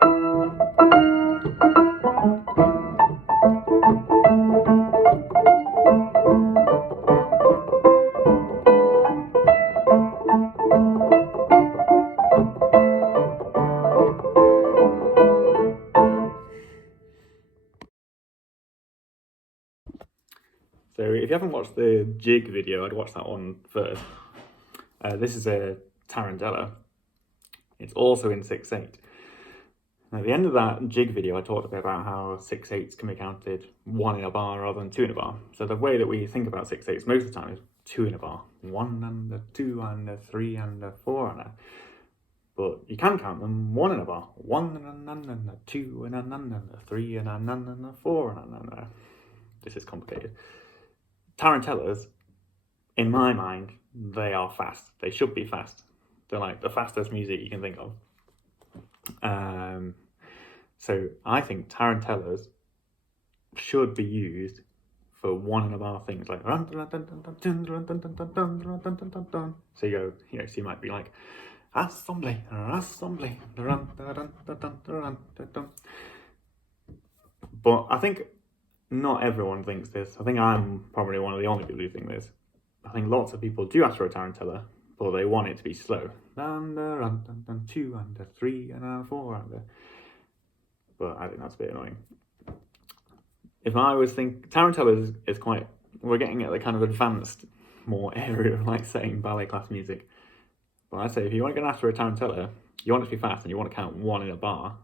So if you haven't watched the jig video, I'd watch that one first. This is a Tarantella. It's also in 6/8. At the end of that jig video, I talked a bit about how 6/8s can be counted 1 in a bar rather than 2 in a bar. So the way that we think about 6/8s most of the time is 2 in a bar. 1 and a 2 and a 3 and a 4 and a... But you can count them 1 in a bar. 1 and a nun and a 2 and a nun and a 3 and a nun and a 4 and a nun. This is complicated. Tarantellas, in my mind, they are fast. They should be fast. They're like the fastest music you can think of. So I think tarantellas should be used for 1 in a bar things like so you go, so you might be like assembly. But I think not everyone thinks this. I think I'm probably one of the only people who think this. I think lots of people do ask for a tarantella, but they want it to be slow. 2 and a 3 and a 4 and a... But I think that's a bit annoying. If I was tarantella is quite... We're getting at the kind of advanced, more area of like saying ballet class music. But I say if you want to get after a tarantella, you want it to be fast and you want to count 1 in a bar.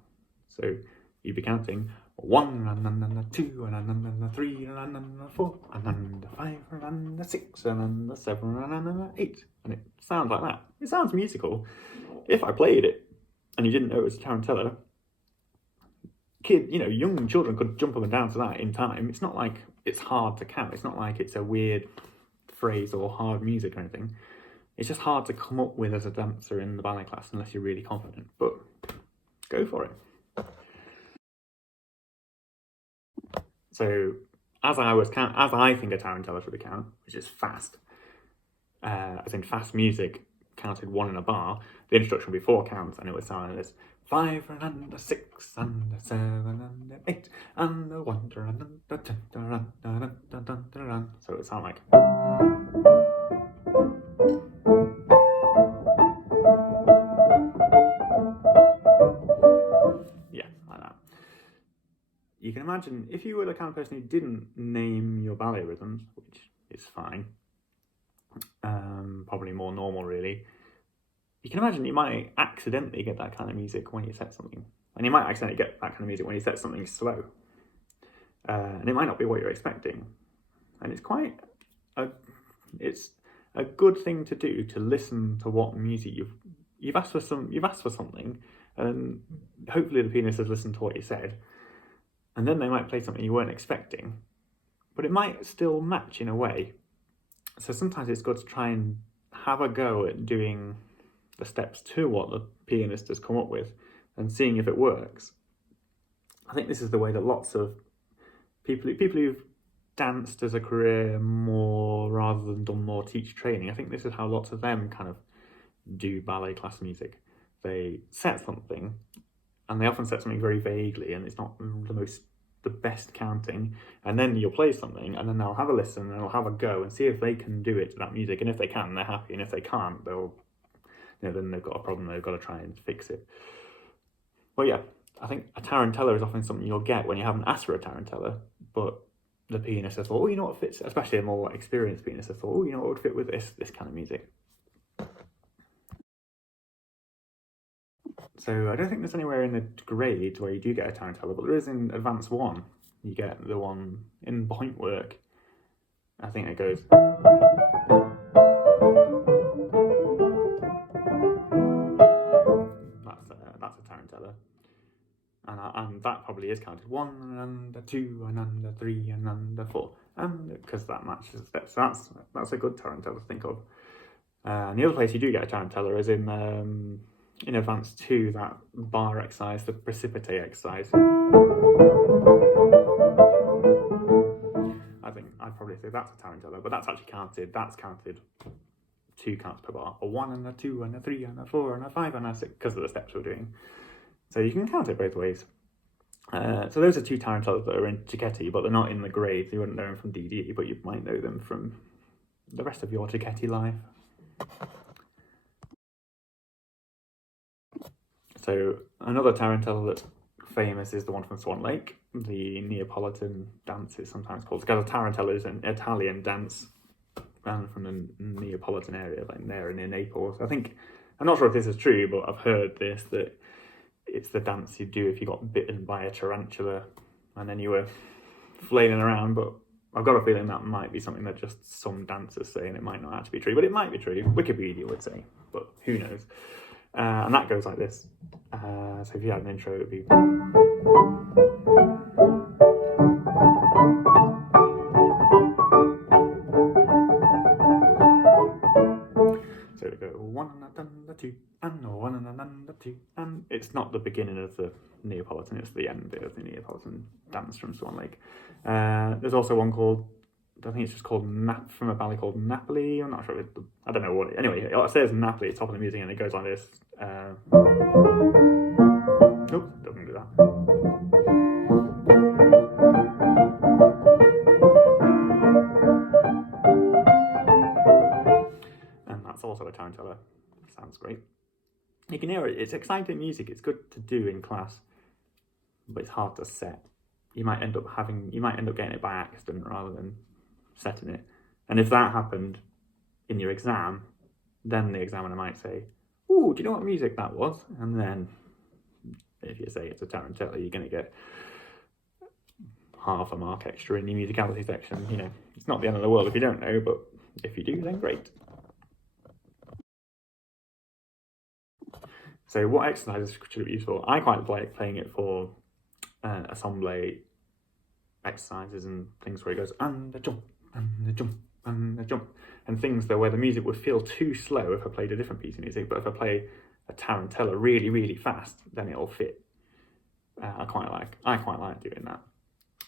So you'd be counting 1 and a 2 and a 3 and a 4 and a 5 and a 6 and a 7 and a 8. And it sounds like that. It sounds musical. If I played it and you didn't know it was a tarantella, young children could jump up and down to that in time. It's not like it's hard to count. It's not like it's a weird phrase or hard music or anything. It's just hard to come up with as a dancer in the ballet class unless you're really confident. But go for it. So as I think a tarantella should be counted, which is fast, as in fast music counted 1 in a bar, the instruction would be 4 counts and it would sound like this: 5 and a 6 and a 7 and a 8 and a 1 and so it would sound like... Yeah, like that. You can imagine if you were the kind of person who didn't name your ballet rhythms, which is fine, probably more normal really, you can imagine you might accidentally get that kind of music when you set something. And you might accidentally get that kind of music when you set something slow. And it might not be what you're expecting. And it's a good thing to do, to listen to what music you've asked for something, and hopefully the pianist has listened to what you said. And then they might play something you weren't expecting, but it might still match in a way. So sometimes it's good to try and have a go at doing the steps to what the pianist has come up with and seeing if it works. I think this is the way that lots of people who've danced as a career more rather than done more teach training, I think this is how lots of them kind of do ballet class music. They set something, and they often set something very vaguely, and it's not the best counting, and then you'll play something and then they'll have a listen and they'll have a go and see if they can do it to that music, and if they can, they're happy, and if they can't, then they've got a problem, they've got to try and fix it. Well, yeah, I think a tarantella is often something you'll get when you haven't asked for a tarantella, but the pianist has thought, you know what fits, especially a more experienced pianist has thought, you know what would fit with this kind of music. So I don't think there's anywhere in the grades where you do get a tarantella, but there is in Advanced 1. You get the one in point work. I think it goes... That's a tarantella. And that probably is counted 1 and a 2 and a 3 and a 4. And because that matches the steps. So that's a good tarantella to think of. And the other place you do get a tarantella is in Advanced 2, that bar exercise, the precipitate exercise. I'd probably say that's a tarantella, but that's actually counted. That's counted 2 counts per bar. A 1 and a 2 and a 3 and a 4 and a 5 and a 6, because of the steps we're doing. So you can count it both ways. So those are two tarantellas that are in Cecchetti, but they're not in the grades. You wouldn't know them from DDE, but you might know them from the rest of your Cecchetti life. So another tarantella that's famous is the one from Swan Lake, the Neapolitan dance is sometimes called, because tarantella is an Italian dance from the Neapolitan area, like there near Naples. I'm not sure if this is true, but I've heard this, that it's the dance you do if you got bitten by a tarantula and then you were flailing around, but I've got a feeling that might be something that just some dancers say, and it might not actually be true, but it might be true. Wikipedia would say, but who knows? And that goes like this. So if you had an intro, it would be... So it would go 1 and a 2 and 1 and a 2, and it's not the beginning of the Neapolitan, it's the end bit of the Neapolitan dance from Swan Lake. There's also one called, I think it's just called from a ballet called Napoli. I'm not sure. I don't know what. Anyway, it says Napoli at the top of the music, and it goes like this. Oops, doesn't do that. And that's also a tarantella. Sounds great. You can hear it. It's exciting music. It's good to do in class, but it's hard to set. You might end up getting it by accident rather than setting it. And if that happened in your exam, then the examiner might say, "Ooh, do you know what music that was?" And then if you say it's a tarantella, you're going to get half a mark extra in the musicality section. You know, it's not the end of the world if you don't know, but if you do, then great. So what exercises should it be used for? I quite like playing it for ensemble exercises and things where it goes and a jump, and a jump, and a jump, and things where the music would feel too slow if I played a different piece of music, but if I play a tarantella really, really fast, then it'll fit. I quite like doing that.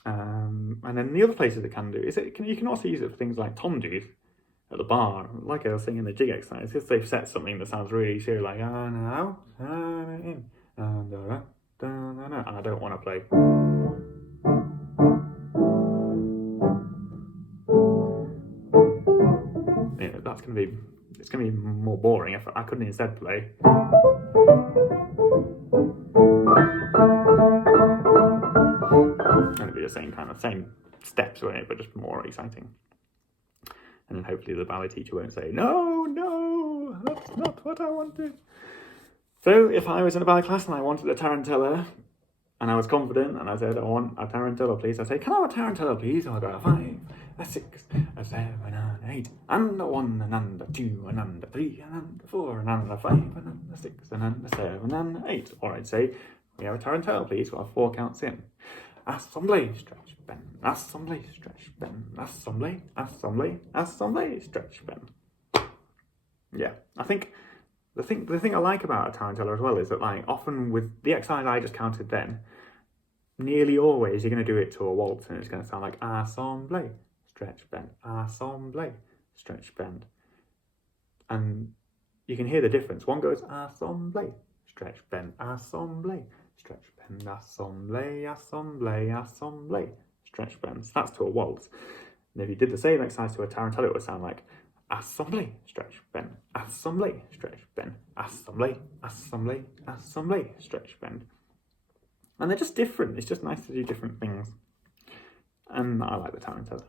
And then the other places it can do is you can also use it for things like tondus at the bar, like I was saying in the jig exercise. If they've set something that sounds really serious, like and I don't want to play. You know, it's gonna be more boring if I couldn't instead play. And it'd be the same steps, wouldn't it, but just more exciting. And then hopefully the ballet teacher won't say, no, that's not what I wanted. So if I was in a ballet class and I wanted a tarantella, and I was confident, and I said, I want a tarantella, please, I'd say, can I have a tarantella, please? I'll go, 5, a 6, a 7, and 8, and a 1, and a 2, and a 3, and a 4, and a 5, and a 6, and a 7, and 8. Or I'd say, we have a tarantella, please, we'll have 4 counts in. Assemble, stretch, bend, assemble, stretch, bend, assemble, assemble, assemble, stretch, bend. Yeah, I think the thing I like about a tarantella as well is that, like, often with the exercise I just counted then, nearly always you're going to do it to a waltz and it's going to sound like assemble, stretch, bend, assemble, stretch, bend. And you can hear the difference. One goes assemble, stretch, bend, assemble, stretch, bend, assemble, assemble, assemble, stretch, bend. So that's to a waltz. And if you did the same exercise to a tarantella, it would sound like assemble, stretch, bend, assemble, stretch, bend, assemble, assemble, assemble, stretch, bend. And they're just different. It's just nice to do different things. And I like the tarantella.